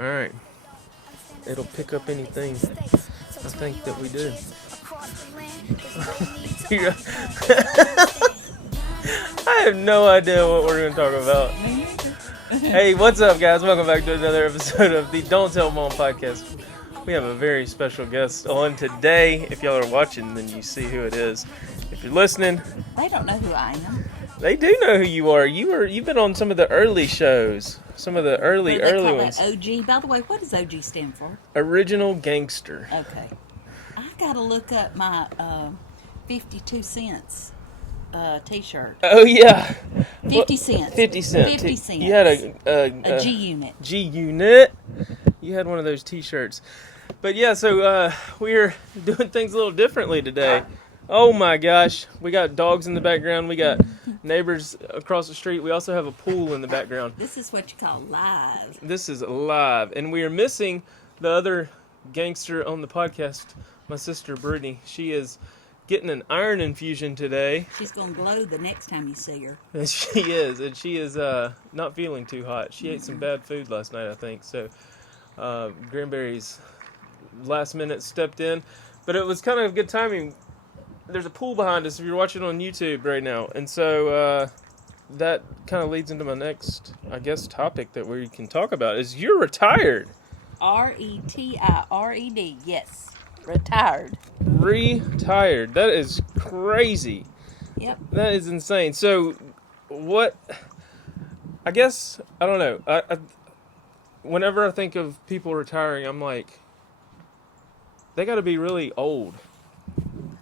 Alright. It'll pick up anything I think that we do. I have no idea what we're going to talk about. Hey, what's up, guys? Welcome back to another episode of the Don't Tell Mom podcast. We have a very special guest on today. If y'all are watching, then you see who it is. If you're listening, they don't know who I am. They do know who you are. You've been on some of the early shows. Some of the early ones. OG. By the way, what does OG stand for? Original Gangster. Okay. I gotta look up my 52 cents T-shirt. Oh yeah. 50 cents. 50 cents. 50 cents. You had a G-Unit. G-Unit. You had one of those T-shirts. But yeah, so we're doing things a little differently today. Oh my gosh, we got dogs in the background. We got neighbors across the street. We also have a pool in the background. This is what you call live. This is live. And we are missing the other gangster on the podcast, my sister Britany. She is getting an iron infusion today. She's going to glow the next time you see her. And she is. And she is not feeling too hot. She ate some bad food last night, I think. So Grandberry's last minute stepped in. But it was kind of good timing. There's a pool behind us if you're watching on YouTube right now. And so that kind of leads into my next, I guess, topic that we can talk about is you're retired. R-E-T-I-R-E-D. Yes. Retired. Retired. That is crazy. Yep. That is insane. So what, I guess, I don't know. I whenever I think of people retiring, I'm like, they got to be really old.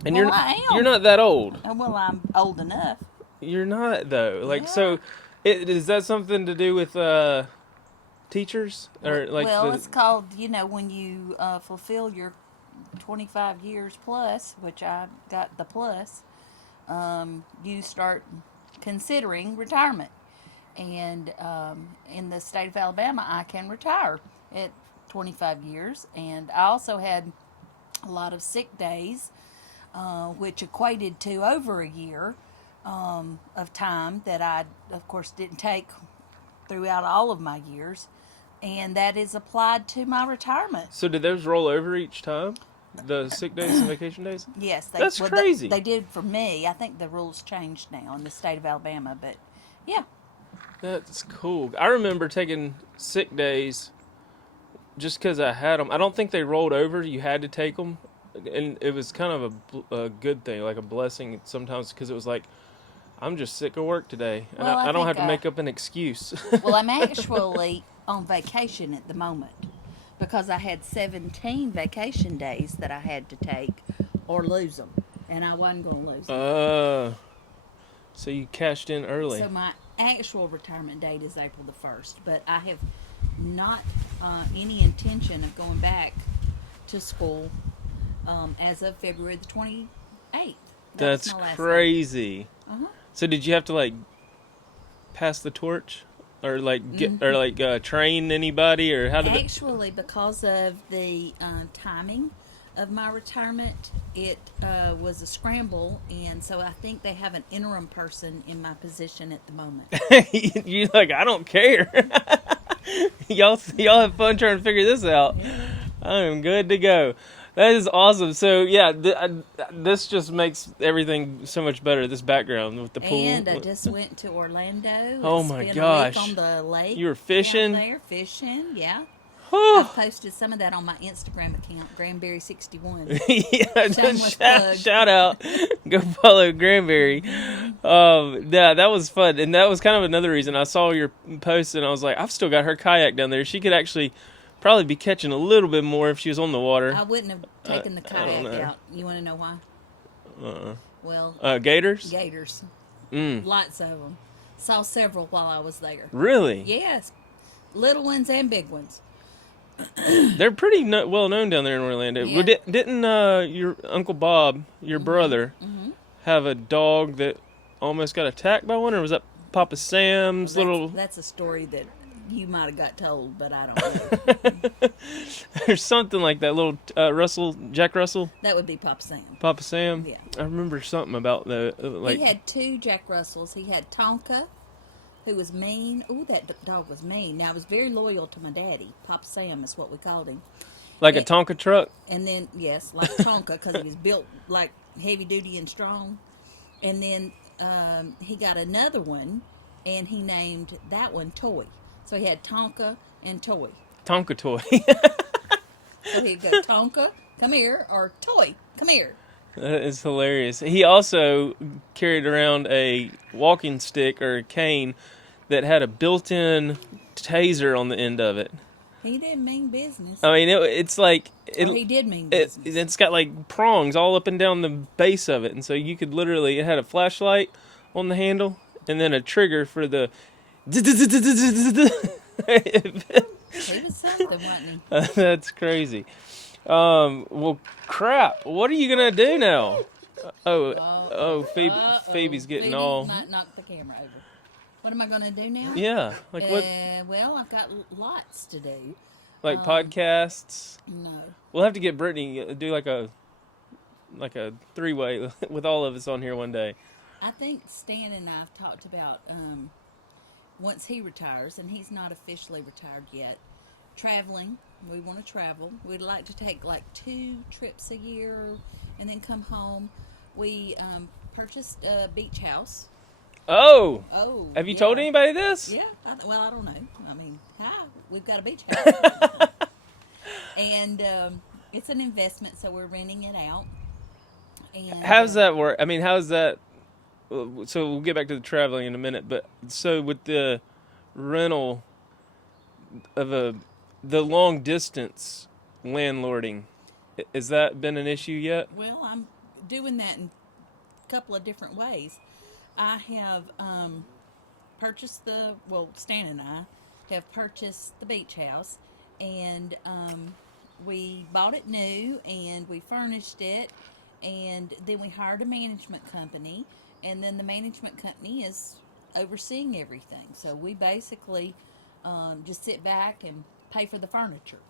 And well, you're not that old. Well, I'm old enough. You're not though. Like yeah. So, is that something to do with teachers or like? Well, it's called when you fulfill your 25 years plus, which I got the plus. You start considering retirement, and in the state of Alabama, I can retire at 25 years, and I also had a lot of sick days. Which equated to over a year of time that I, of course, didn't take throughout all of my years, and that is applied to my retirement. So did those roll over each time? The sick days and vacation days? Yes. That's crazy. They did for me. I think the rules changed now in the state of Alabama, but yeah. That's cool. I remember taking sick days just because I had them. I don't think they rolled over. You had to take them. And it was kind of a good thing, like a blessing sometimes, because it was like, I'm just sick of work today, and well, I don't have to make up an excuse. Well, I'm actually on vacation at the moment because I had 17 vacation days that I had to take or lose them, and I wasn't going to lose them. So you cashed in early. So my actual retirement date is April the 1st, but I have not any intention of going back to school as of February the 28th. That's crazy. Uh-huh. So did you have to pass the torch, or train anybody, or how did actually because of the timing of my retirement, it was a scramble, and so I think they have an interim person in my position at the moment. You're like, I don't care. y'all have fun trying to figure this out. Yeah. I am good to go. That is awesome. So, yeah, this just makes everything so much better, this background with the pool. And I just went to Orlando. Oh, my gosh. On the lake. You were fishing? Down there, fishing, yeah. I posted some of that on my Instagram account, Grandberry 61. Yeah, shout out. Go follow Grandberry. Yeah, that was fun. And that was kind of another reason. I saw your post, and I was like, I've still got her kayak down there. She could actually probably be catching a little bit more if she was on the water. I wouldn't have taken the kayak out. You want to know why? Well, gators? Gators. Lots of them. Saw several while I was there. Really? Yes. Little ones and big ones. They're pretty well known down there in Orlando. Yeah. Didn't your Uncle Bob, your brother, have a dog that almost got attacked by one, or was that Papa Sam's little... That's a story that you might have got told, but I don't know. There's something like that, little Jack Russell. That would be Papa Sam. Papa Sam? Yeah. I remember something about the... He had two Jack Russells. He had Tonka, who was mean. Ooh, that dog was mean. Now, it was very loyal to my daddy. Papa Sam is what we called him. Like a Tonka truck? And then, yes, like Tonka, because he was built like heavy duty and strong. And then he got another one, and he named that one Toy. So he had Tonka and Toy. Tonka toy. So he'd go, Tonka, come here, or Toy, come here. That is hilarious. He also carried around a walking stick or a cane that had a built-in taser on the end of it. He didn't mean business. I mean, it's like... He did mean business. It's got like prongs all up and down the base of it. And so you could literally... It had a flashlight on the handle and then a trigger for the... He was something, wasn't he? That's crazy. Well, crap. What are you going to do now? Phoebe's getting Phoebe all... might knock the camera over. What am I going to do now? Yeah. Like what? Well, I've got lots to do. Like podcasts? No. We'll have to get Britany to do like a three-way with all of us on here one day. I think Stan and I have talked about once he retires, and he's not officially retired yet, traveling. We want to travel. We'd like to take like 2 trips a year and then come home. We purchased a beach house. Oh! Oh, Have you told anybody this? Yeah. I don't know. I mean, we've got a beach house. And it's an investment, so we're renting it out. And How does that work? I mean, how's that... So we'll get back to the traveling in a minute, but so with the rental of the long distance landlording, has that been an issue yet? Well, I'm doing that in a couple of different ways. I have Stan and I have purchased the beach house, and we bought it new, and we furnished it, and then we hired a management company, and then the management company is overseeing everything. So we basically just sit back and pay for the furniture,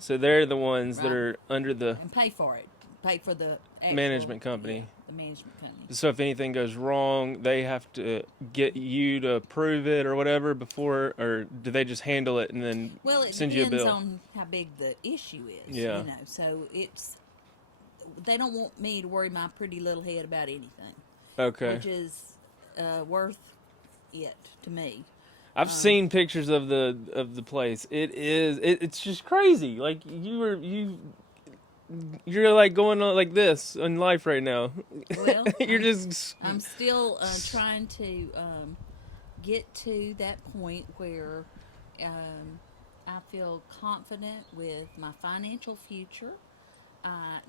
So they're the ones that Right. are under the and pay for it. Pay for the actual, management company. Yeah, the management company. So if anything goes wrong, they have to get you to approve it or whatever before, or do they just handle it and then Well, it send you a depends bill? on how big the issue is. Yeah. So they don't want me to worry my pretty little head about anything, Okay. which is worth it to me. I've seen pictures of the place. It's just crazy. Like you're like going on like this in life right now. Well, You're just I'm still trying to get to that point where I feel confident with my financial future.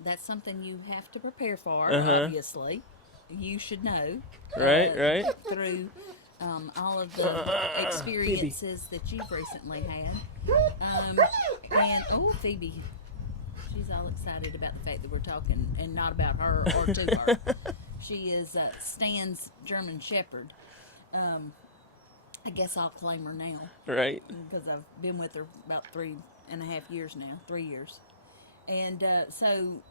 That's something you have to prepare for, obviously. You should know. right. Through all of the experiences that you've recently had. Phoebe. She's all excited about the fact that we're talking and not about her or to her. She is Stan's German Shepherd. I guess I'll claim her now. Right. Because I've been with her about 3.5 years now. 3 years. And so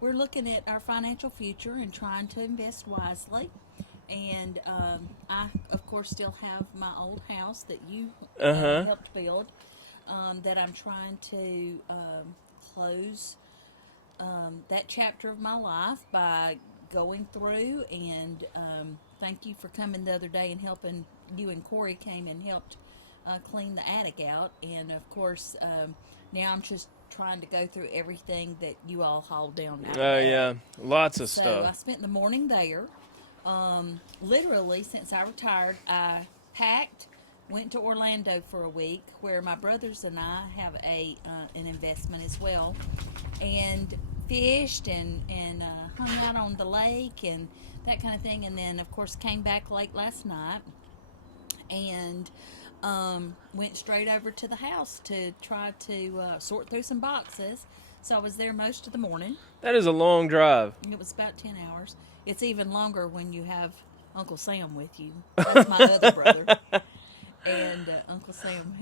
we're looking at our financial future and trying to invest wisely. And I, of course, still have my old house that you helped build that I'm trying to close that chapter of my life by going through. And thank you for coming the other day and helping. You and Corey came and helped clean the attic out. And, of course, now I'm just trying to go through everything that you all hauled down. Oh, yeah. Lots of So stuff. I spent the morning there. Literally, since I retired, I packed, went to Orlando for a week, where my brothers and I have an investment as well, and fished and hung out on the lake and that kind of thing. And then, of course, came back late last night and went straight over to the house to try to sort through some boxes. So I was there most of the morning. That is a long drive. It was about 10 hours. It's even longer when you have Uncle Sam with you. That's my other brother. And Uncle Sam,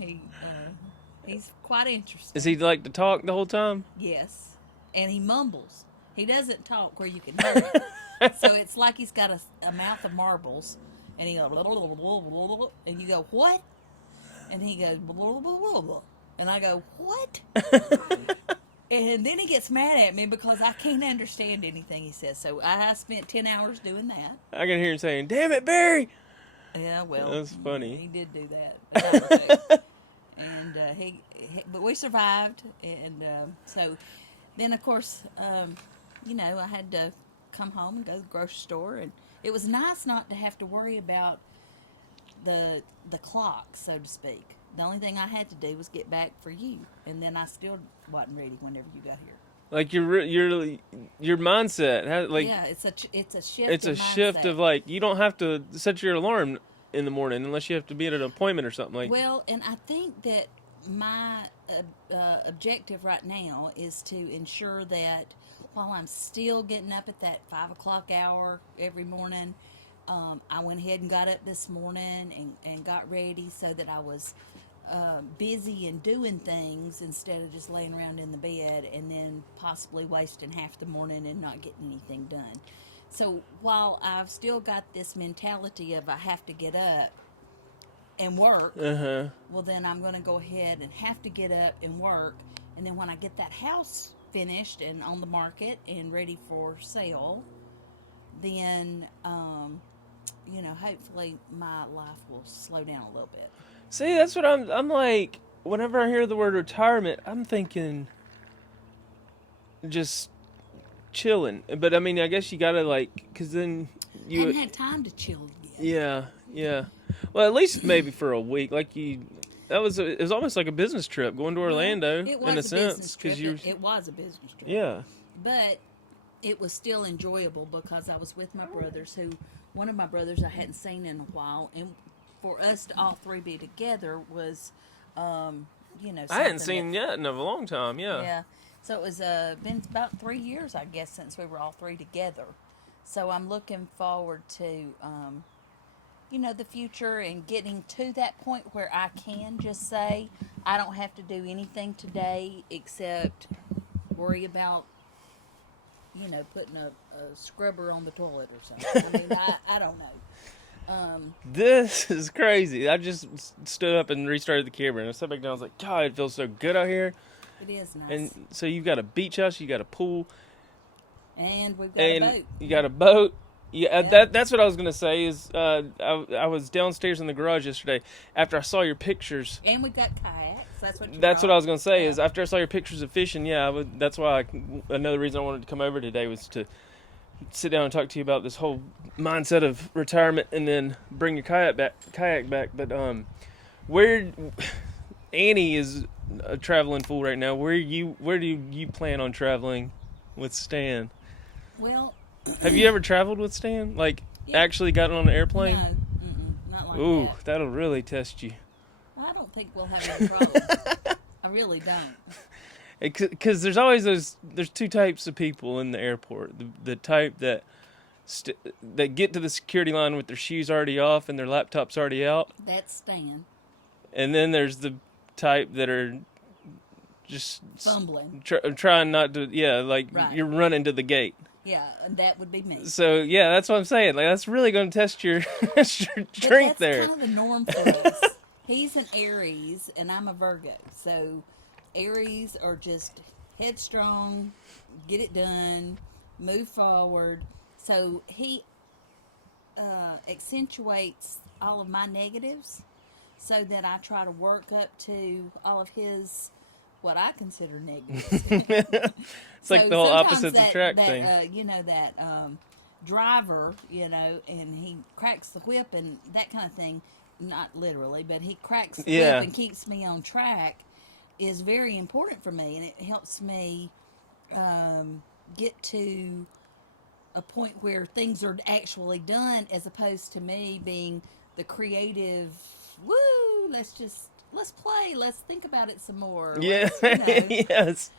he's quite interesting. Does he like to talk the whole time? Yes. And he mumbles. He doesn't talk where you can hear it. So it's like he's got a mouth of marbles. And he goes, blah, blah, blah, blah, blah, blah. And you go, what? And he goes, blah, blah, blah, blah, blah. And I go, what? And then he gets mad at me because I can't understand anything he says. So I spent 10 hours doing that. I can hear him saying, "Damn it, Barry!" Yeah, well, That's funny. He did do that a time or two. And but we survived. And so then, of course, I had to come home and go to the grocery store. And it was nice not to have to worry about the clock, so to speak. The only thing I had to do was get back for you, and then I still wasn't ready whenever you got here. Like your mindset, like yeah, it's a shift. It's a shift of like you don't have to set your alarm in the morning unless you have to be at an appointment or something like. Well, and I think that my objective right now is to ensure that while I'm still getting up at that 5 o'clock hour every morning, I went ahead and got up this morning and got ready so that I was busy and doing things instead of just laying around in the bed and then possibly wasting half the morning and not getting anything done. So while I've still got this mentality of I have to get up and work, well then I'm going to go ahead and have to get up and work, and then when I get that house finished and on the market and ready for sale, then hopefully my life will slow down a little bit. See, that's what I'm like. Whenever I hear the word retirement, I'm thinking just chilling. But I mean, I guess you gotta because then you haven't had time to chill yet. Yeah. Well, at least maybe for a week. It was almost like a business trip going to Orlando in a sense because it was a business trip. Yeah. But it was still enjoyable because I was with my brothers. One of my brothers I hadn't seen in a while, and for us to all three be together was, I hadn't seen yet in a long time. Yeah. Yeah. So it was been about 3 years, I guess, since we were all three together. So I'm looking forward to, the future and getting to that point where I can just say I don't have to do anything today except worry about, putting a scrubber on the toilet or something. I mean, I don't know. This is crazy. I just stood up and restarted the camera, and I sat back down. I was like, God, it feels so good out here. It is nice. And so you've got a beach house, you got a pool, and we've got a boat. You got a boat. Yeah, that's what I was gonna say. Is I was downstairs in the garage yesterday after I saw your pictures. And we got kayaks. That's what I was gonna say. Is after I saw your pictures of fishing. Yeah, that's why another reason I wanted to come over today was to sit down and talk to you about this whole mindset of retirement, and then bring your kayak back. But where Annie is a traveling fool right now. Where do you plan on traveling with Stan? Well, have you ever traveled with Stan? Actually gotten on an airplane? No, not like that. Ooh, that'll really test you. I don't think we'll have any problems. I really don't. Because there's always there's two types of people in the airport. The type that get to the security line with their shoes already off and their laptops already out. That's Stan. And then there's the type that are just fumbling, trying not to. Yeah, right. You're running to the gate. Yeah, and that would be me. So yeah, that's what I'm saying. That's really going to test your strength there. That's kind of the norm for us. He's an Aries, and I'm a Virgo. So Aries are just headstrong, get it done, move forward. So he accentuates all of my negatives so that I try to work up to all of his, what I consider negatives. It's like the whole opposites attract thing. That driver, and he cracks the whip and that kind of thing. Not literally, but he cracks the whip and keeps me on track is very important for me, and it helps me get to a point where things are actually done, as opposed to me being the creative, let's play, let's think about it some more. Yeah, yes.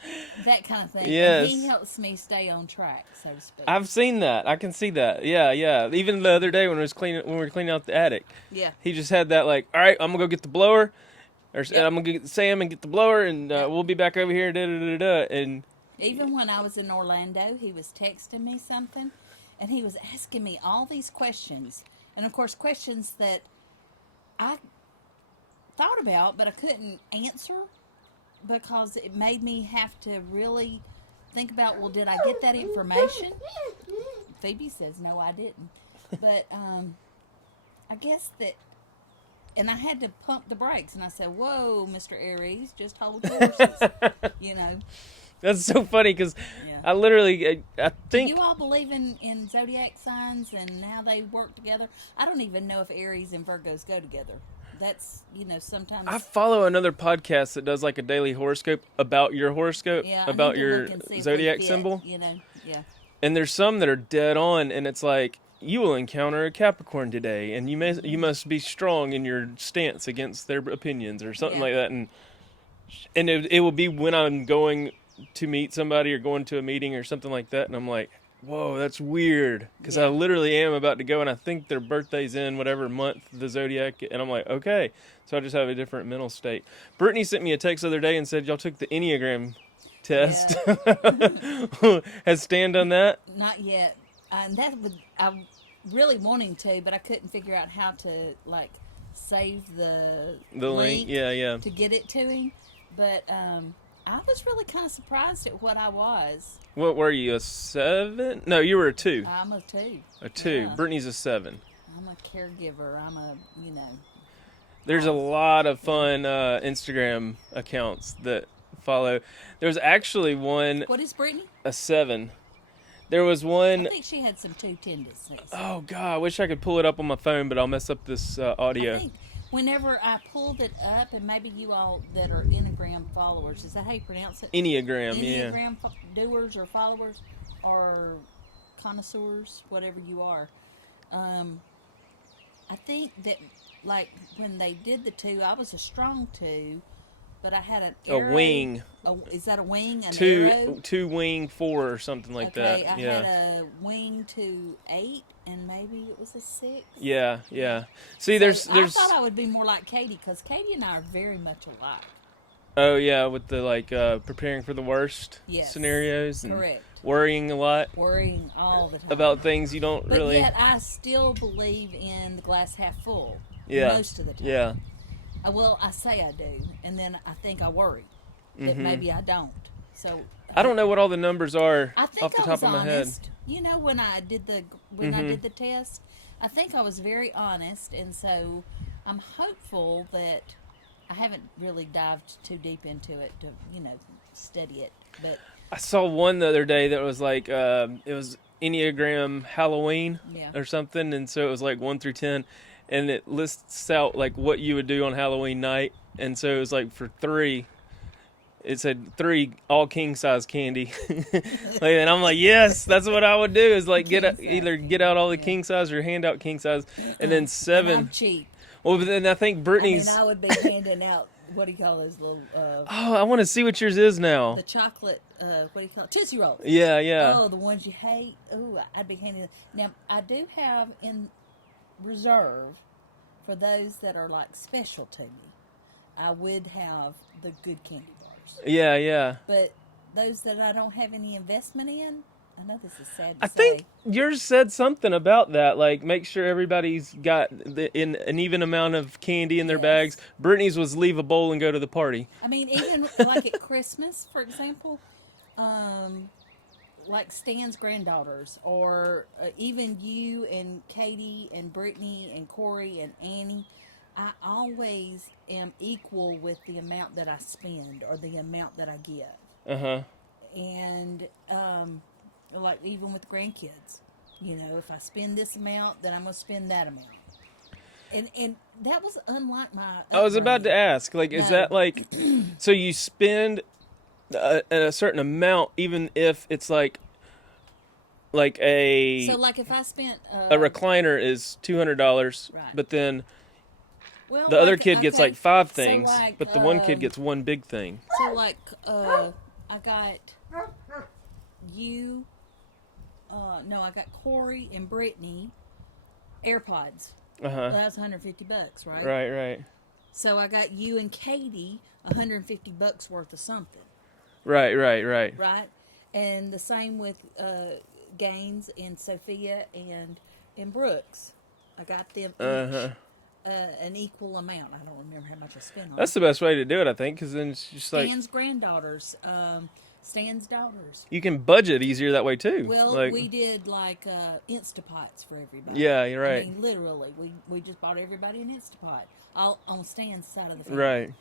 That kind of thing. Yes. And he helps me stay on track, so to speak. I've seen that. I can see that. Yeah. Even the other day when we were cleaning out the attic. Yeah. He just had that all right, I'm going to go get the blower. I'm going to get Sam and get the blower, and we'll be back over here, and even when I was in Orlando, he was texting me something, and he was asking me all these questions. And of course, questions that I thought about, but I couldn't answer because it made me have to really think about, well, did I get that information? Phoebe says, no, I didn't. But I guess that, and I had to pump the brakes, and I said, whoa, Mr. Aries, just hold your horses, you know. That's so funny because Yeah. I literally, I Do think you all believe in zodiac signs and how they work together? I don't even know if Aries and Virgos go together. That's, sometimes. I follow another podcast that does like a daily horoscope about your horoscope, Yeah, I about need to your look and see if we zodiac fit, symbol. Yeah. And there's some that are dead on, and it's like, you will encounter a Capricorn today, and you must be strong in your stance against their opinions or something Yeah. like that. And it will be when I'm going to meet somebody or going to a meeting or something like that, and I'm like, whoa, that's weird, because I Yeah. literally am about to go, and I think their birthday's in whatever month the zodiac, and I'm like, okay, so I just have a different mental state. Brittany sent me a text the other day and said y'all took the Enneagram test. Has Stan done that? Not yet. And I'm really wanting to, but I couldn't figure out how to save the link. Yeah. to get it to him. But I was really kind of surprised at what I was. What were you, a 7? No, you were a 2. I'm a 2. A 2. Yeah. Brittany's a 7. I'm a caregiver. I'm a There's a lot of fun Instagram accounts that follow. There's actually one, What is Brittany? a 7. There was one. I think she had some 2 tendencies. Oh God, I wish I could pull it up on my phone, but I'll mess up this audio. I think whenever I pulled it up, and maybe you all that are Enneagram followers, is that how you pronounce it? Enneagram, yeah. Enneagram doers or followers or connoisseurs, whatever you are. I think that when they did the 2, I was a strong 2, but I had an arrow. A wing. Is that a wing? An arrow? 2 wing 4 or something like that. I Yeah. had a wing to 8, and maybe it was a 6. Yeah. See, So there's. I thought I would be more like Katie, because Katie and I are very much alike. Oh yeah, with the preparing for the worst scenarios and Correct. worrying a lot Worrying all the time about things you don't But really. yet I still believe in the glass half full. Yeah. Most of the time. Yeah. Well, I say I do, and then I think I worry that maybe I don't. So I don't know what all the numbers are I think off the I top was of my head. honest. When I did the test, I think I was very honest, and so I'm hopeful that I haven't really dived too deep into it to study it. But I saw one the other day that was like it was Enneagram Halloween Yeah. or something, and so it was like 1 through 10, and it lists out like what you would do on Halloween night, and so it was like for 3. It said 3 all king size candy, and I'm like, yes, that's what I would do. Is like either get out all the king size or hand out king size, and then 7. And I'm cheap. Well, but then I think Brittany's. I would be handing out, what do you call those little Oh, I want to see what yours is now. the chocolate, what do you call it? Tootsie Rolls. Yeah. Oh, the ones you hate. Oh, I'd be handing. Now, I do have in reserve for those that are special to me. I would have the good candy bars. Yeah. But those that I don't have any investment in, I know this is sad to I say. think yours said something about that, like make sure everybody's got in an even amount of candy in their Yes. bags. Brittany's was leave a bowl and go to the party. I mean, even at Christmas, for example, like Stan's granddaughters, or even you and Katie and Brittany and Corey and Annie, I always am equal with the amount that I spend or the amount that I give. And even with grandkids, if I spend this amount, then I'm going to spend that amount. And that was unlike my I was about to upbringing. ask, like, is No. that like, so you spend a certain amount, even if it's like a So, if I spent a recliner is $200, Right. but then well, the other kid gets okay, like 5 so, things, but the one kid gets one big thing. So, I got you. No, I got Corey and Brittany AirPods. Well, that was $150, right? Right. So I got you and Katie $150 worth of something, Right. right? And the same with Gaines and Sophia and Brooks. I got them each Uh-huh. an equal amount. I don't remember how much I spent on That's the best way to do it, I think, because then it's just like Stan's granddaughters, Stan's daughters. you can budget easier that way too. Well, Like, we did like Instapots for everybody. yeah, you're I right. mean, literally, we just bought everybody an Instapot. All on Stan's side of the family. Right.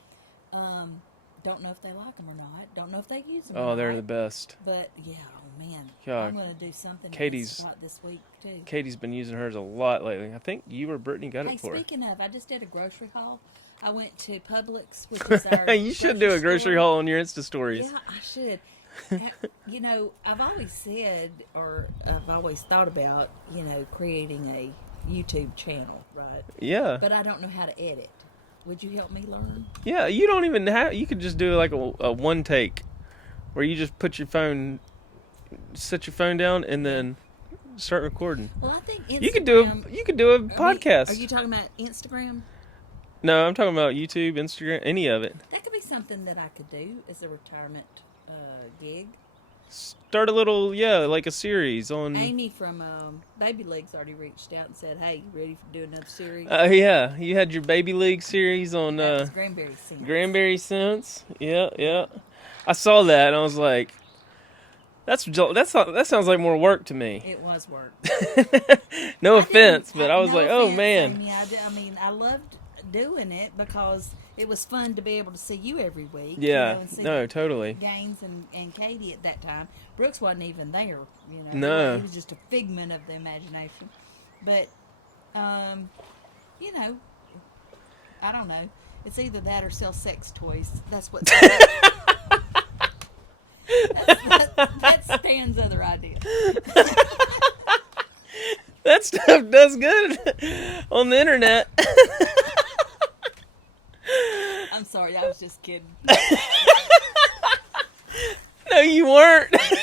Don't know if they like them or not. Don't know if they use them. Oh, they're the best. But yeah, oh man, God. I'm going to do something. Katie's- Instapot this week too. Katie's been using hers a lot lately. I think you or Brittany got Hey, it for her. speaking of, I just did a grocery haul. I went to Publix, which is our You should do a grocery store. haul on your Insta stories. Yeah, I should. You know, I've always said, or I've always thought about, you know, creating a YouTube channel, right? Yeah. But I don't know how to edit. Would you help me learn? Yeah, you don't even have. You could just do like a one take, where you just put your phone, set your phone down, and then start recording. Well, I think Instagram. You could do a podcast. Are you talking about Instagram? No, I'm talking about YouTube, Instagram, any of it. That could be something that I could do as a retirement gig. Start a little, like a series on. Amy from Baby League's already reached out and said, "Hey, you ready to do another series?" Yeah, you had your Baby League series on That was Grandberry scene. Grandberry Sense. Yeah. I saw that and I was like, that sounds like more work to me. It was work. No offense, but I was No like, oh offense, man. Amy. I mean, I loved doing it because it was fun to be able to see you every week. Yeah, you know, and see no, totally. Gaines and Katie at that time. Brooks wasn't even there. You know, No. he was just a figment of the imagination. But, you know, I don't know. It's either that or sell sex toys. That's what. That's Stan's other idea. That stuff does good on the internet. I'm sorry, I was just kidding. No, you weren't. Yes,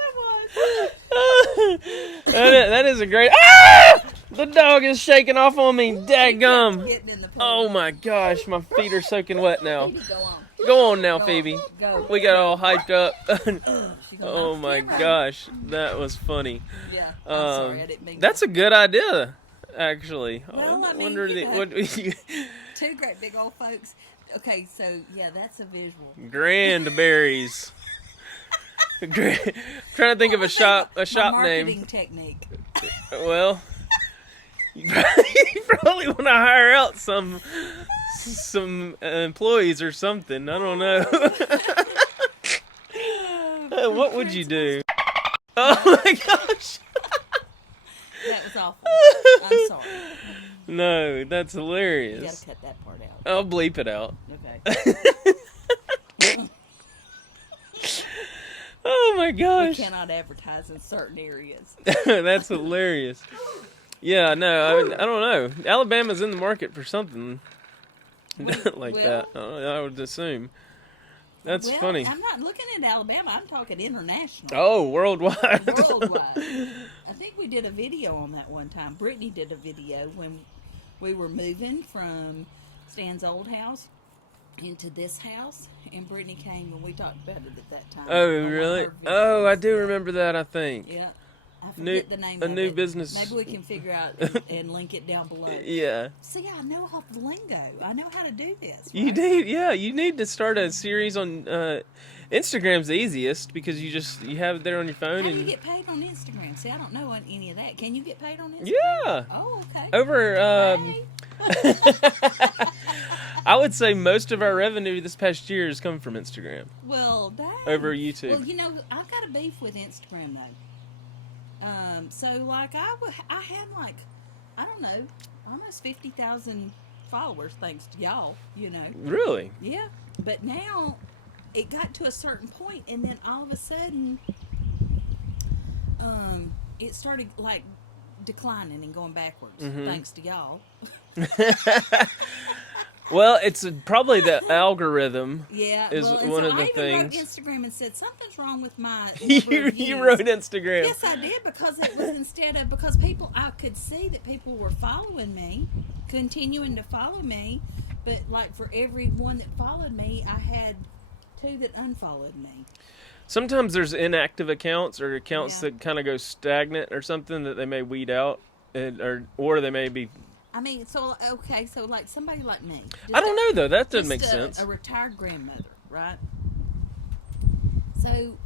I was. That is a great. Ah! The dog is shaking off on me. Dadgum. Getting in the pool. Oh my gosh, my feet are soaking wet now. Phoebe, go on. Go on now, Go on. Phoebe. Go. We got all hyped up. She gonna Oh knock my the camera. gosh, that was funny. Yeah, I'm sorry, I didn't mean That's a good idea, actually. Well, I mean, wonder you know. what two great big old folks. Okay, so yeah, that's a visual. Grandberries. Trying to think of a shop My marketing name. technique. Well, you probably want to hire out some employees or something. I don't know. What would you do? Oh my gosh. That was awful. I'm sorry. No, that's You hilarious. gotta cut that part out. I'll bleep it out. Okay. Oh my We gosh. cannot advertise in certain areas. That's hilarious. Yeah, no, I don't know. Alabama's in the market for something like that. I would assume. That's Well, funny. I'm not looking at Alabama. I'm talking international. Oh, worldwide. Worldwide. I think we did a video on that one time. Brittany did a video when we were moving from Stan's old house into this house, and Brittany came and we talked about it at that time. Oh, on one of really? her Oh, I videos. do remember that, I think. Yeah. I forget New- the name a of new it. business. Maybe we can figure out and link it down below. Yeah. See, I know all the lingo. I know how to do this. You need to start a series on Instagram's the easiest because you have it there on your phone How do you and get paid on Instagram? See, I don't know any of that. Can you get paid on Instagram? yeah. Oh, okay. Over Hey. I would say most of our revenue this past year has come from Instagram Well, dang. over YouTube. Well, you know, I've got a beef with Instagram though. So like I had like I don't know almost 50,000 followers thanks to y'all. You know. Really? Yeah. But now it got to a certain point, and then all of a sudden, it started like declining and going backwards thanks to y'all. Well, it's probably the algorithm. Yeah, Is well, and one so of the I even wrote things. Instagram and said something's wrong with my you reviews. wrote Instagram. Yes, I did, because it was because people, I could see that people were following me, continuing to follow me, but like for every one that followed me, I had 2 that unfollowed me. Sometimes there's inactive accounts or accounts Yeah. that kind of go stagnant or something that they may weed out or they may be. I mean, so okay, so like somebody like me. I don't know though. That doesn't make just sense. A retired grandmother, right? So,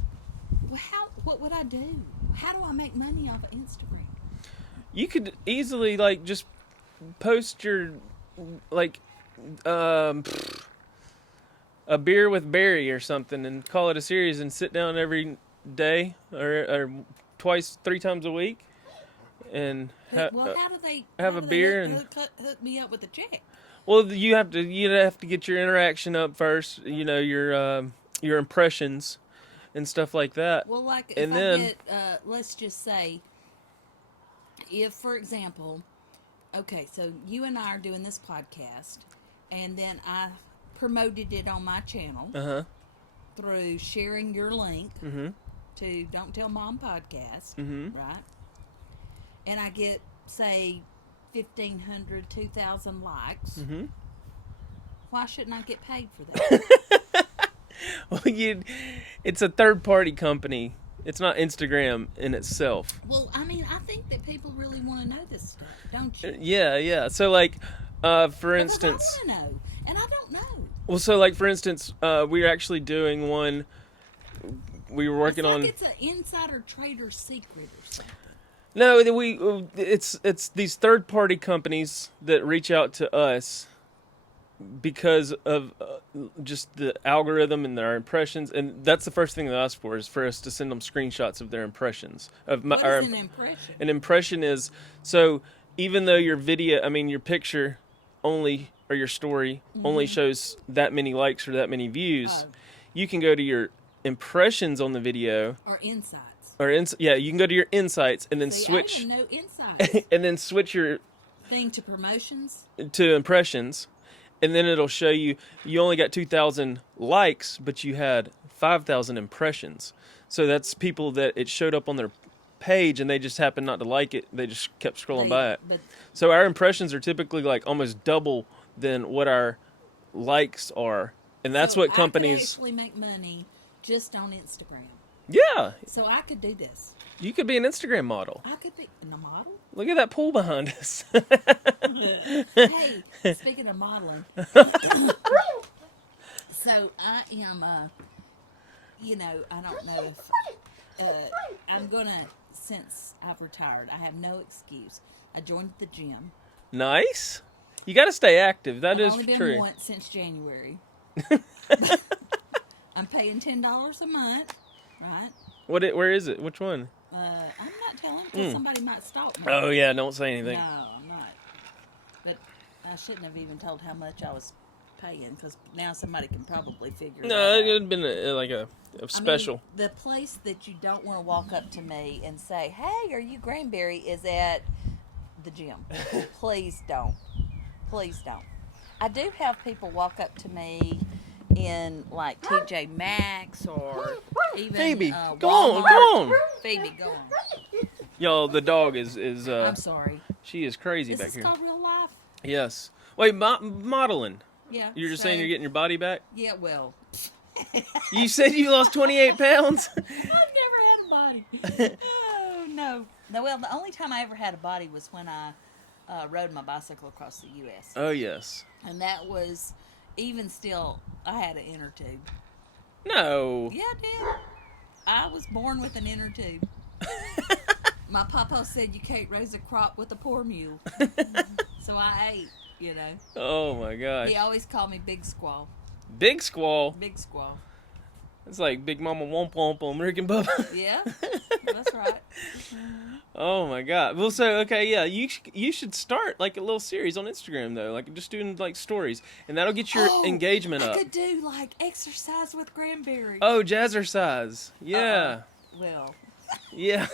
what would I do? How do I make money off of Instagram? You could easily like just post your like a beer with Barry or something and call it a series and sit down every day or twice, 3 times a week and How do they have a beer and hook me up with a check? Well, you'd have to get your interaction up first. You know, your impressions and stuff like that. Well, like and if then, I get, let's just say, if for example, okay, so you and I are doing this podcast, and then I promoted it on my channel through sharing your link to Don't Tell Mom podcast, right? And I get, say, 1,500, 2,000 likes. Why shouldn't I get paid for that? Well, it's a third-party company. It's not Instagram in itself. Well, I mean, I think that people really want to know this stuff, don't you? Yeah. So, like, for instance... I want to know, and I don't know. Well, so, like, for instance, we're actually doing one... We were working on... It's an insider trader secret or something. No, it's these third-party companies that reach out to us because of just the algorithm and their impressions, and that's the first thing they ask for is for us to send them screenshots of their impressions. What is an impression? An impression is, so even though your picture only, or your story only shows that many likes or that many views, you can go to your impressions on the video. Or insights. You can go to your insights and then switch. I didn't know insights. And then switch your thing to promotions. To impressions, and then it'll show you only got 2,000 likes, but you had 5,000 impressions. So that's people that it showed up on their page and they just happened not to like it. They just kept scrolling by it. So our impressions are typically like almost double than what our likes are, and that's what companies. I could actually make money just on Instagram. Yeah. So I could do this. You could be an Instagram model. I could be a model? Look at that pool behind us. Hey, speaking of modeling. So I am, I don't know if, I'm going to, since I've retired, I have no excuse. I joined the gym. Nice. You got to stay active. That is true. I've only been once since January. I'm paying $10 a month. Right. Where is it? Which one? I'm not telling because somebody might stop me. Oh yeah, don't say anything. No, I'm not. But I shouldn't have even told how much I was paying because now somebody can probably figure it out. No, it would have been a special. I mean, the place that you don't want to walk up to me and say, "Hey, are you Grandberry?" is at the gym. Please don't. Please don't. I do have people walk up to me in like TJ Maxx or even Phoebe, Walmart. go on. Phoebe, go on. Y'all, the dog is I'm sorry. She is crazy back here. This is called real life. Yes. Wait, modeling. Yeah. You're just saying you're getting your body back? Yeah, well. You said you lost 28 pounds? I've never had a body. Oh, no. Well, the only time I ever had a body was when I rode my bicycle across the U.S. Oh, yes. And that was, even still, I had an inner tube. No. Yeah, I did. I was born with an inner tube. My papa said you can't raise a crop with a poor mule. So I ate, Oh, my gosh. He always called me Big Squall. Big Squall? Big Squall. It's like Big Mama Womp Womp on Rick and Bubba. Yeah, that's right. Oh my God. Well, so okay, yeah, you should start like a little series on Instagram though, like just doing like stories, and that'll get your engagement up. I could do like exercise with Grandberry. Oh, jazzercise. Yeah. Well. Yeah.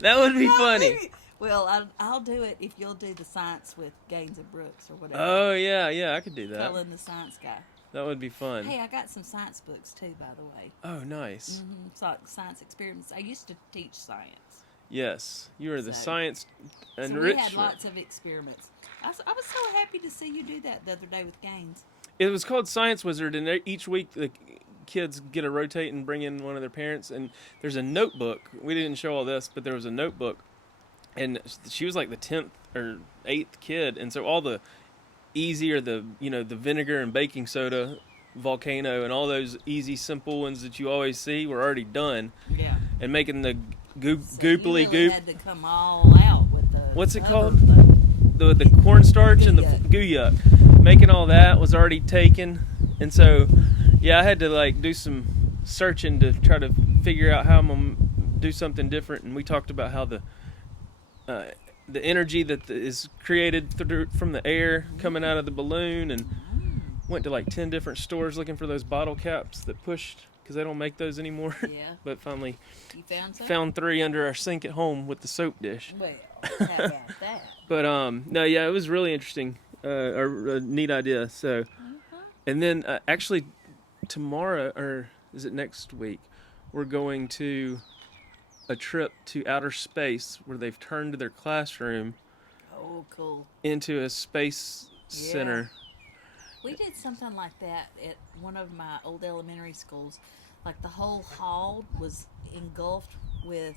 That would be funny. Well, I'll do it if you'll do the science with Gaines and Brooks or whatever. Oh yeah, I could do that. Cullen, the science guy. That would be fun. Hey, I got some science books too, by the way. Oh, nice. Mm-hmm. Science experiments. I used to teach science. Yes, you are the science enricher. So we had lots of experiments. I was so happy to see you do that the other day with Gaines. It was called Science Wizard, and each week the kids get to rotate and bring in one of their parents, and there's a notebook. We didn't show all this, but there was a notebook, and she was like the 10th or 8th kid, and so all the easy or the the vinegar and baking soda volcano and all those easy simple ones that you always see were already done. Yeah. And making the So goopily you really goop. had to come all out with the What's it other called? thing. The cornstarch and the Goo-yuck. goo-yuck. Making all that was already taken, and so yeah, I had to like do some searching to try to figure out how I'm gonna do something different. And we talked about how the energy that is created from the air coming out of the balloon, and went to like 10 different stores looking for those bottle caps that pushed, because they don't make those anymore. Yeah. But finally You found some? found 3 under our sink at home with the soap dish. Well, how about that? But no, yeah, it was really interesting, a neat idea. So, and then actually tomorrow, or is it next week, we're going to a trip to outer space where they've turned their classroom Oh, cool. into a space center. We did something like that at one of my old elementary schools. Like the whole hall was engulfed with,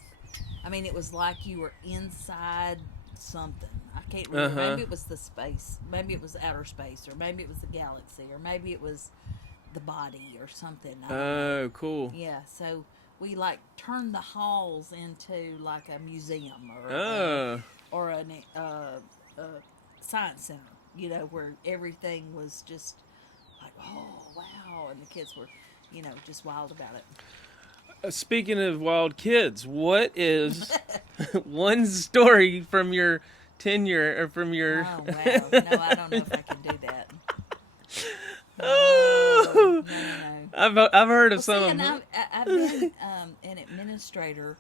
I mean, it was like you were inside something. I can't remember. Maybe it was the space. Maybe it was outer space, or maybe it was the galaxy, or maybe it was the body or something. I don't know. Oh, cool. Yeah, so we like turned the halls into like a museum or a science center. You know, where everything was just like, oh wow, and the kids were, just wild about it. Speaking of wild kids, what is one story from your tenure or from your? Oh wow, no, I don't know if I can do that. Oh, No. I've heard of Well, some. see, and I've been an administrator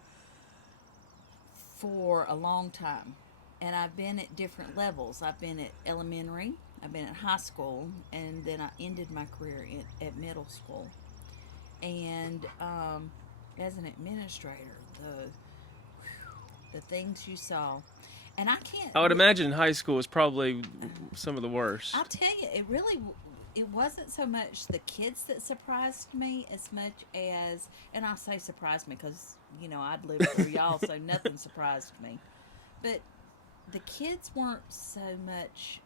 for a long time, and I've been at different levels. I've been at elementary, I've been at high school, and then I ended my career at middle school. And as an administrator, the things you saw, and I can't. I would imagine high school was probably some of the worst. I'll tell you, it wasn't so much the kids that surprised me as much as, and I say surprised me because, I'd lived through y'all, so nothing surprised me. But the kids weren't so much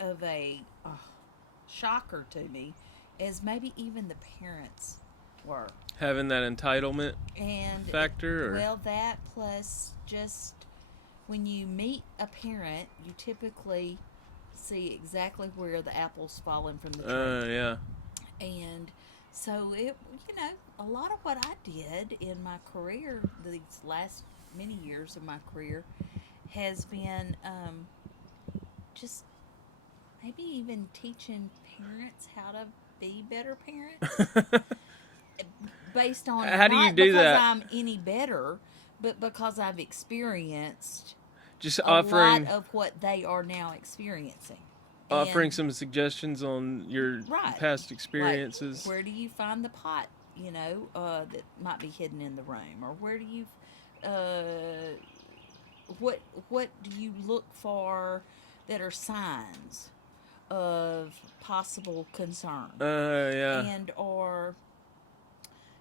of a shocker to me as maybe even the parents were. Having that entitlement And factor? Or? Well, that plus just when you meet a parent, you typically see exactly where the apple's falling from the tree. Yeah. And so a lot of what I did in my career, these last many years of my career, has been just maybe even teaching parents how to be better parents. Based on How do you not do because that? I'm any better, but because I've experienced Just a offering lot of what they are now experiencing. offering And- some suggestions on your Right. past experiences. Like, where do you find the pot, that might be hidden in the room? Or where do you, what do you look for that are signs of possible concern? Yeah. And or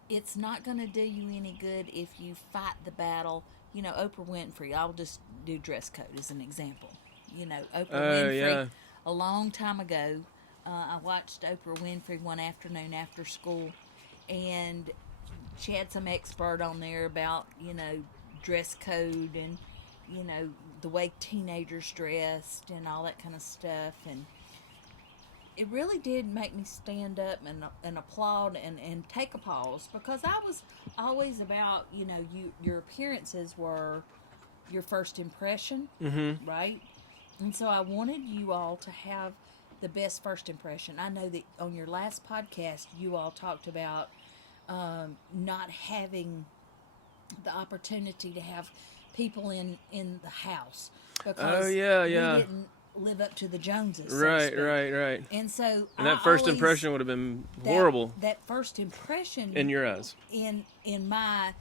it's not going to do you any good if you fight the battle. Oprah Winfrey, I'll just do dress code as an example. Oprah Winfrey, yeah. a long time ago, I watched Oprah Winfrey one afternoon after school, and she had some expert on there about, dress code and, the way teenagers dressed and all that kind of stuff. And it really did make me stand up and applaud and take a pause, because I was always about, your appearances were your first impression, right? And so I wanted you all to have the best first impression. I know that on your last podcast, you all talked about not having the opportunity to have people in the house because we didn't live up to the Joneses. Right. And so And that first impression would have been horrible. That first impression in your eyes. In my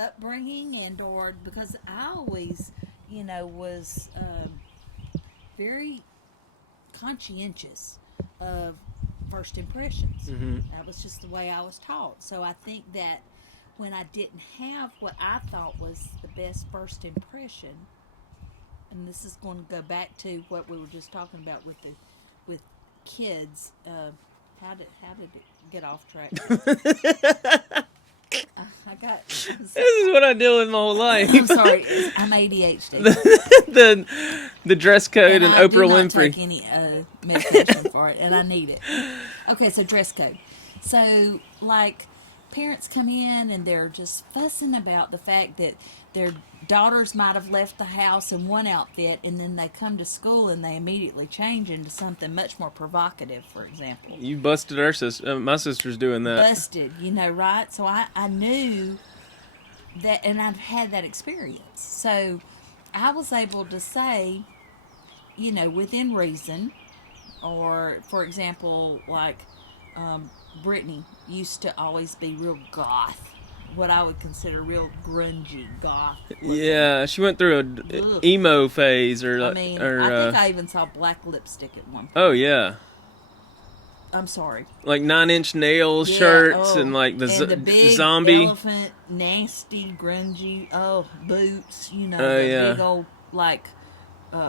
upbringing or because I always, was very conscientious of first impressions. That was just the way I was taught. So I think that when I didn't have what I thought was the best first impression, and this is going to go back to what we were just talking about with kids. How did it get off track? I got. This is what I deal with my whole life. I'm sorry, I'm ADHD. the dress code and I Oprah do not Winfrey. take any medication for it, and I need it. Okay, so dress code. So, like, parents come in and they're just fussing about the fact that their daughters might have left the house in one outfit, and then they come to school and they immediately change into something much more provocative, for example. You busted our sister. My sister's doing that. Busted, right? So I knew that, and I've had that experience. So I was able to say, within reason, or for example, like Britany used to always be real goth, what I would consider real grungy goth. Yeah, she went through a emo phase, I think I even saw black lipstick at one point. Oh yeah. I'm sorry. Like 9 Inch Nails shirts and like the big zombie elephant, nasty, grungy, boots. yeah. Big old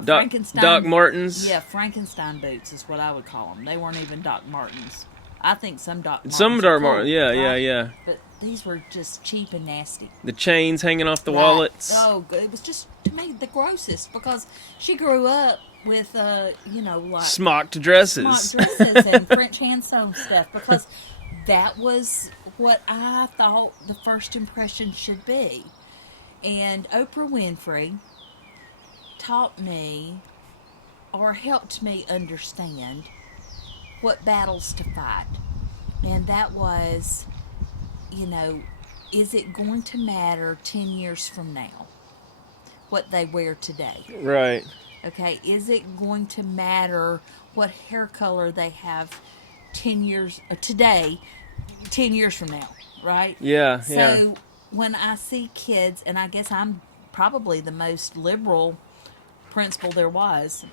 Frankenstein. Doc Martens. Yeah, Frankenstein boots is what I would call them. They weren't even Doc Martens. I think some Doc Martens. Some Doc cool, Martens. Yeah, right? yeah. But these were just cheap and nasty. The chains hanging off the wallets. Oh, it was just, to me, the grossest, because she grew up with, smocked dresses. And French hand sewn stuff, because that was what I thought the first impression should be. And Oprah Winfrey taught me, or helped me understand, what battles to fight. And that was, is it going to matter 10 years from now what they wear today? Right. Okay, is it going to matter what hair color they have 10 years today, 10 years from now, right? Yeah, so when I see kids, and I guess I'm probably the most liberal principal there was,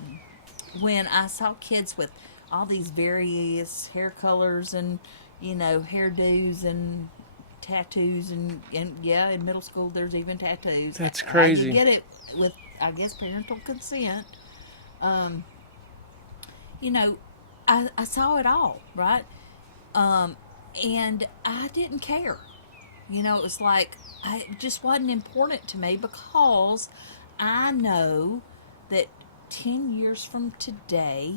when I saw kids with all these various hair colors and, hairdos and tattoos and yeah, in middle school there's even tattoos. That's crazy. You get it with, I guess, parental consent. I saw it all, right? And I didn't care. It was like, it just wasn't important to me, because I know that 10 years from today,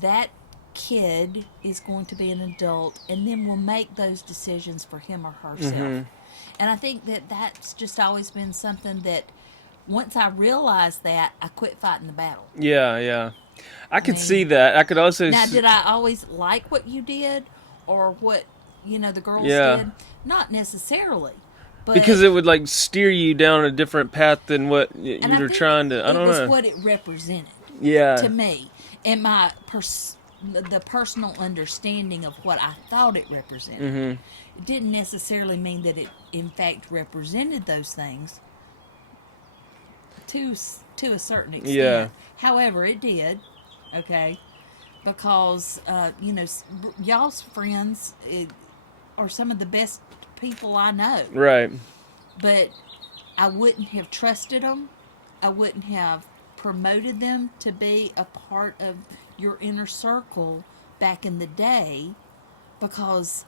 that kid is going to be an adult and then will make those decisions for him or herself. Mm-hmm. And I think that that's just always been something that, once I realized that, I quit fighting the battle. Yeah. I could see that. I could also... Now, did I always like what you did, or what, the girls did? Not necessarily. But, because it would like steer you down a different path than what you were trying to... I don't know. It was what it represented. Yeah. To me. And my the personal understanding of what I thought it represented. Mm-hmm. It didn't necessarily mean that it, in fact, represented those things to a certain extent. Yeah. However, it did, okay? Because, y'all's friends are some of the best people I know. Right. But I wouldn't have trusted them. I wouldn't have promoted them to be a part of your inner circle back in the day, because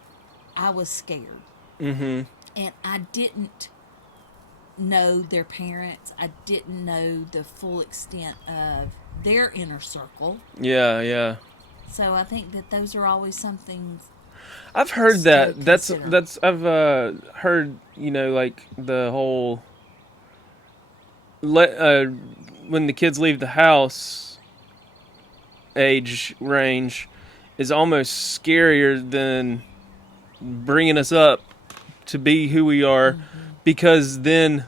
I was scared. Mm-hmm. And I didn't know their parents. I didn't know the full extent of their inner circle. Yeah. So I think that those are always something. I've heard that. I've heard, like the whole when the kids leave the house age range is almost scarier than bringing us up to be who we are, mm-hmm. because then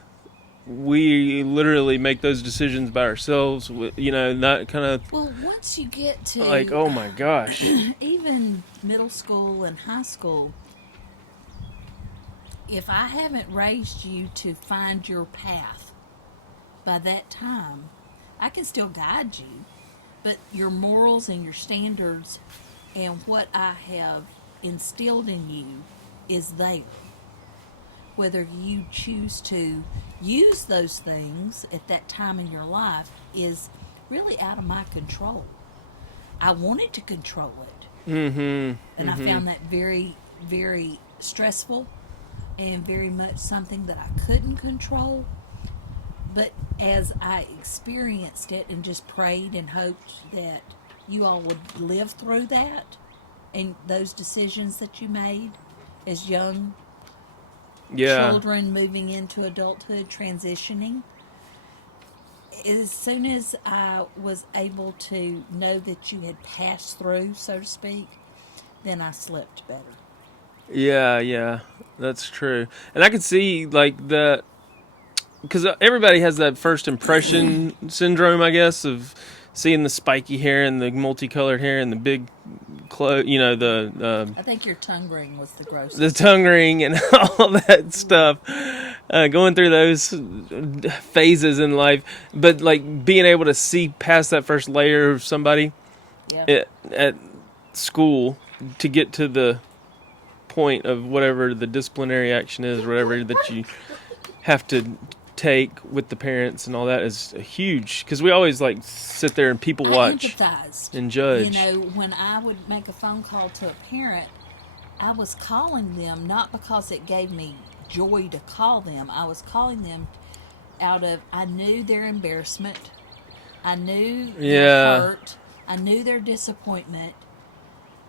we literally make those decisions by ourselves, that kind of... Well, once you get to... like, oh my gosh. Even middle school and high school, if I haven't raised you to find your path by that time, I can still guide you. But your morals and your standards and what I have instilled in you is there. whether you choose to use those things at that time in your life is really out of my control. I wanted to control it. And I found that very, very stressful and very much something that I couldn't control. But as I experienced it and just prayed and hoped that you all would live through that and those decisions that you made as young children moving into adulthood, transitioning, as soon as I was able to know that you had passed through, so to speak, then I slept better. Yeah, that's true. And I could see like that, because everybody has that first impression syndrome, I guess, of seeing the spiky hair and the multicolored hair and the big I think your tongue ring was the grossest. the tongue ring and all that stuff, going through those phases in life. But like being able to see past that first layer of somebody at school to get to the point of whatever the disciplinary action is, whatever that you have to take with the parents and all that is huge, because we always like sit there and people watch and judge. When I would make a phone call to a parent, I was calling them not because it gave me joy to call them. I was calling them out of, I knew their embarrassment, I knew their hurt, I knew their disappointment,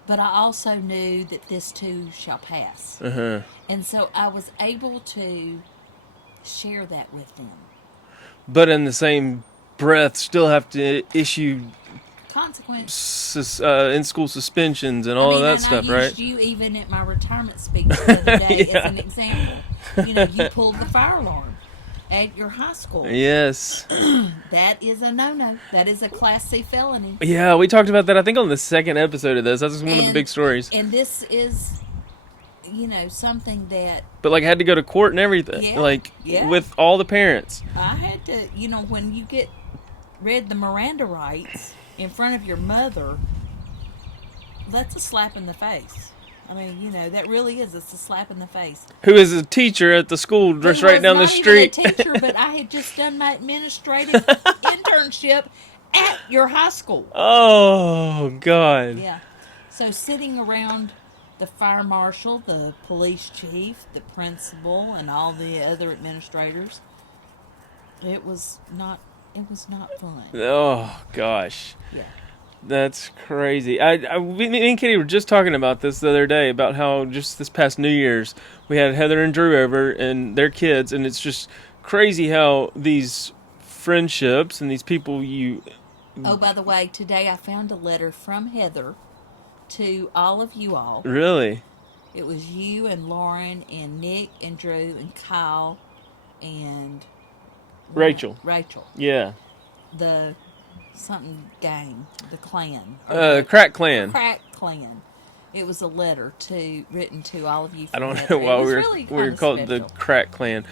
but I also knew that this too shall pass. And so I was able to share that with them. But in the same breath, still have to issue consequences, in-school suspensions and all of that stuff, right? I used you even at my retirement speech the other day as an example. You pulled the fire alarm at your high school. Yes. That is a no-no. That is a Class C felony. Yeah, we talked about that, I think, on the second episode of this. That's one of the big stories. And this is, something that... But, like, had to go to court and everything. With all the parents. I had to, when you get read the Miranda rights in front of your mother, that's a slap in the face. I mean, that really is. It's a slap in the face. Who is a teacher at the school just right down the street? Not even a teacher, but I had just done my administrative internship at your high school. Oh, God. Yeah. So sitting around the fire marshal, the police chief, the principal, and all the other administrators, it was not fun. Oh, gosh. Yeah. That's crazy. Me and Katie were just talking about this the other day, about how just this past New Year's we had Heather and Drew over and their kids, and it's just crazy how these friendships and these people you... Oh, by the way, today I found a letter from Heather to all of you all. Really? It was you and Lauren and Nick and Drew and Kyle and... Rachel. Yeah. The... something gang, the clan. Crack Clan. Crack Clan. It was a letter written to all of you. I don't know why we were called special. the Crack Clan,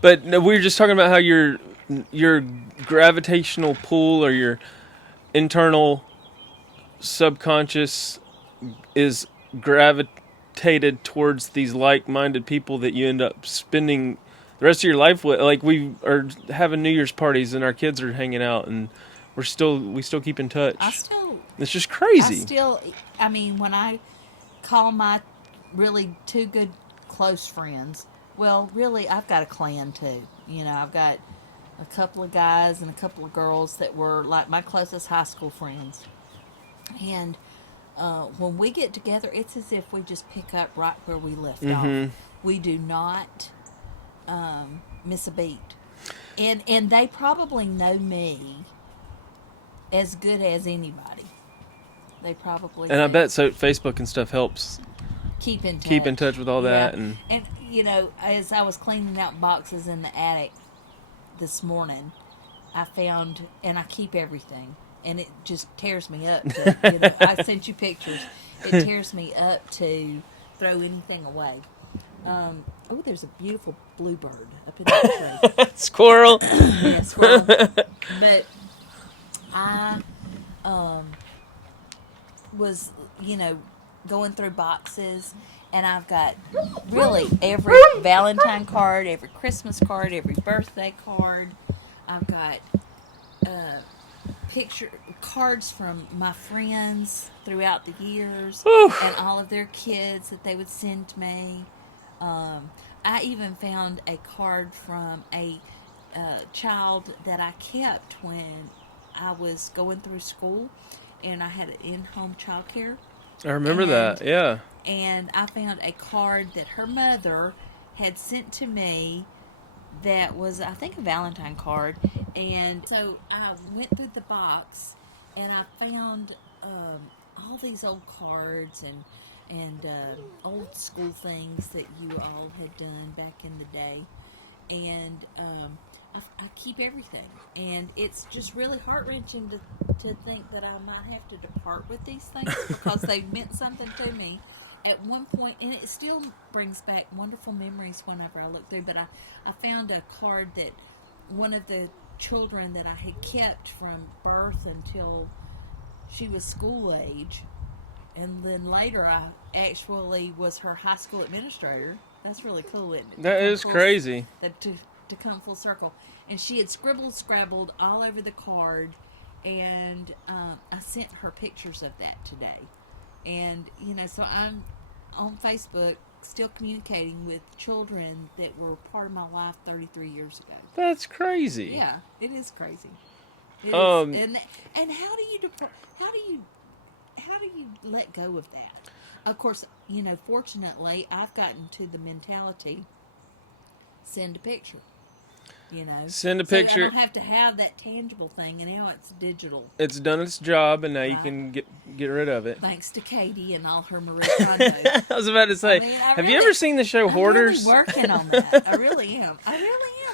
but no, we were just talking about how your gravitational pull or your internal subconscious is gravitated towards these like-minded people that you end up spending the rest of your life with. Like, we are having New Year's parties and our kids are hanging out and we still keep in touch. It's just crazy. When I call my really two good close friends, well, really, I've got a clan too. I've got a couple of guys and a couple of girls that were like my closest high school friends. And when we get together, it's as if we just pick up right where we left off. We do not miss a beat. And they probably know me as good as anybody. They probably and do. I bet so Facebook and stuff helps keep in touch with all that. And as I was cleaning out boxes in the attic this morning, I found, and I keep everything, and it just tears me up to, I sent you pictures. It tears me up to throw anything away. There's a beautiful bluebird up in that tree. Squirrel. Yeah, squirrel. But I was, going through boxes, and I've got really every Valentine card, every Christmas card, every birthday card. I've got picture cards from my friends throughout the years Whew. and all of their kids that they would send to me. I even found a card from a child that I kept when I was going through school, and I had in-home childcare. I remember And- that. Yeah. And I found a card that her mother had sent to me that was, I think, a Valentine card. And so I went through the box and I found all these old cards and old school things that you all had done back in the day. And I keep everything. And it's just really heart-wrenching to think that I might have to depart with these things because they meant something to me at one point, and it still brings back wonderful memories whenever I look through. But I found a card that one of the children that I had kept from birth until she was school age, and then later I actually was her high school administrator. That's really cool, isn't it? That is crazy. To come full circle. And she had scrabbled all over the card, and I sent her pictures of that today. And, so I'm on Facebook still communicating with children that were part of my life 33 years ago. That's crazy. Yeah, it is crazy. It is. And how do you let go of that? Of course, fortunately, I've gotten to the mentality, send a picture. Send a So picture. I don't have to have that tangible thing, and now it's digital. It's done its job, and now you Right. can get rid of it. Thanks to Katie and all her Marie Kondo. I was about to say, have you ever seen the show Hoarders? I'm really working on that. I really am.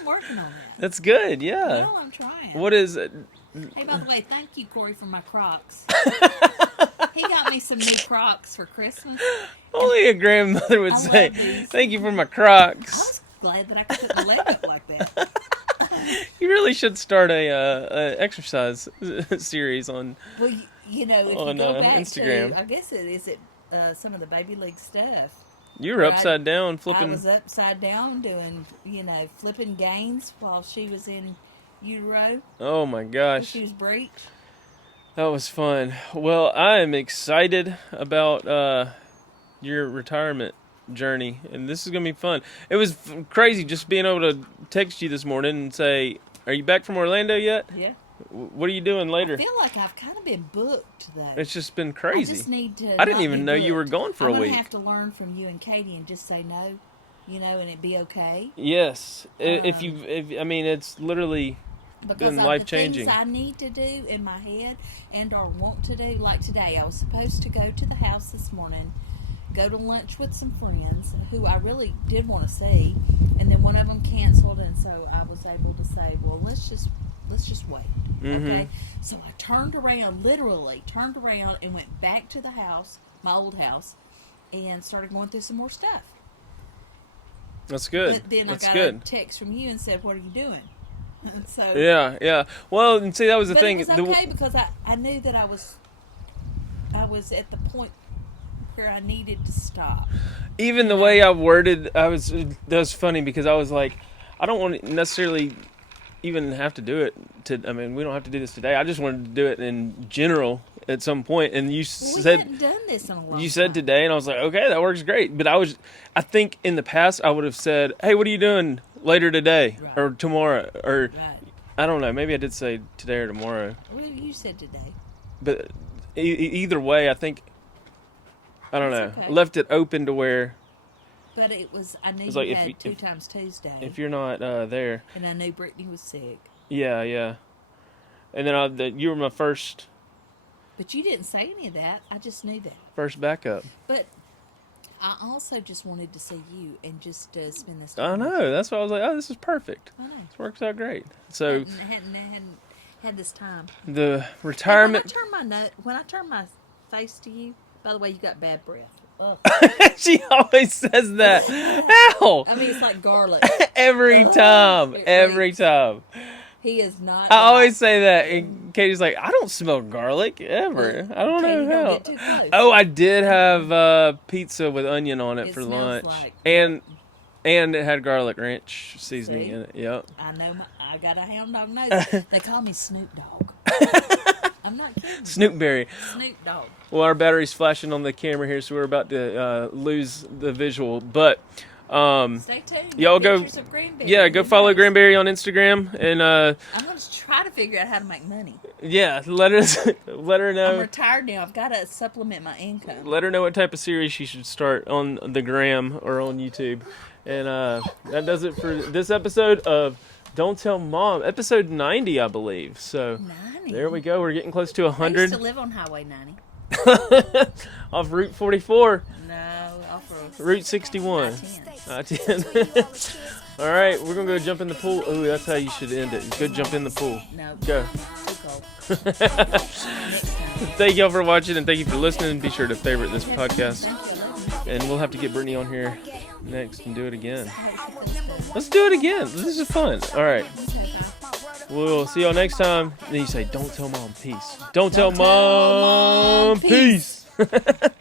Working on that. That's good, yeah. I'm trying. What is it? Hey, by the way, thank you, Corey, for my Crocs. He got me some new Crocs for Christmas. Only a grandmother would I say, love these. thank you for my I Crocs. was glad that I could put my leg up like that. You really should start a exercise series on. Well, if On, you go back Instagram. to, I guess some of the baby league stuff. You were upside down I flipping. was upside down doing, flipping gains while she was in utero. Oh my gosh, She was breech. that was fun. Well, I am excited about your retirement journey, and this is gonna be fun. It was crazy just being able to text you this morning and say, "Are you back from Orlando yet? Yeah. What are you doing later?" I feel like I've kind of been booked though. It's just been I crazy. just need to. I didn't not even be know you were booked. gone for a I'm week. gonna have to learn from you and Katie and just say no, and it be okay. Yes, I mean, it's literally Because been of life-changing. the things I need to do in my head and or want to do, like today, I was supposed to go to the house this morning, go to lunch with some friends who I really did want to see, and then one of them canceled, and so I was able to say, well, let's just wait, okay? So I literally turned around and went back to the house, my old house, and started going through some more stuff. That's good. But then That's I got good. a text from you and said, what are you doing? And so Yeah. Well, and see, that was the but thing. it was okay because I knew that I was at the point where I needed to stop. Even the way I worded, that was funny because I was like, I don't want to necessarily even have to do it. I mean, we don't have to do this today. I just wanted to do it in general at some point. And you Well, we said hadn't done this in a long you said time. today, and I was like, okay, that works great. But I think in the past I would have said, hey, what are you doing later today Right. or tomorrow or Right. I don't know. Maybe I did say today or tomorrow. Well, you said today. But either way, I think I don't know. That's okay. Left it open to where But it was, I knew It's you like had if two times Tuesday. if you're not there, and I knew Brittany was sick. yeah. And then you were my first But you didn't say any of that. I just knew that. backup. But I also just wanted to see you and just spend this I time. know. That's why I was like, oh, this is perfect. I know. This works out great. So Hadn't had this time. the retirement. When I turn my face to you, by the way, you got bad breath. Ugh. She always says that. How? I mean, it's like garlic. Every time. It Every reeks. time. He is not. I always say that, and Katie's like, I don't smell garlic ever. I don't Katie, know don't how. get too close. Oh, I did have pizza with onion on it for smells lunch, like- and it had garlic ranch seasoning See? in it. Yep. I know. I got a hound dog nose. They call me Snoop Dogg. I'm not kidding. Snoopberry. Snoop Dogg. Well, our battery's flashing on the camera here, so we're about to lose the visual. But Stay tuned. y'all go, Pictures of Grandberry. yeah, go Who follow knows? Grandberry on Instagram, and I'm going to try to figure out how to make money. yeah, let her I'm know. retired now. I've got to supplement my income. Let her know what type of series she should start on the gram or on YouTube. And that does it for this episode of Don't Tell Mom, episode 90, I believe. So 90. there we go. We're getting close to I used 100 to live on Highway 90. off Route 44, No, off of Route 61. 10. 10. All right, we're going to go jump in the pool. Ooh, that's how you should end it. Go jump in the pool. No, Go. too cold. Next time. Thank y'all for watching, and thank you for listening. Be sure to favorite this podcast. And we'll have to get Britany on here next and do it again. Let's do it again. This is fun. All right. We'll see y'all next time. Then you say, don't tell mom, peace. Don't tell mom, peace.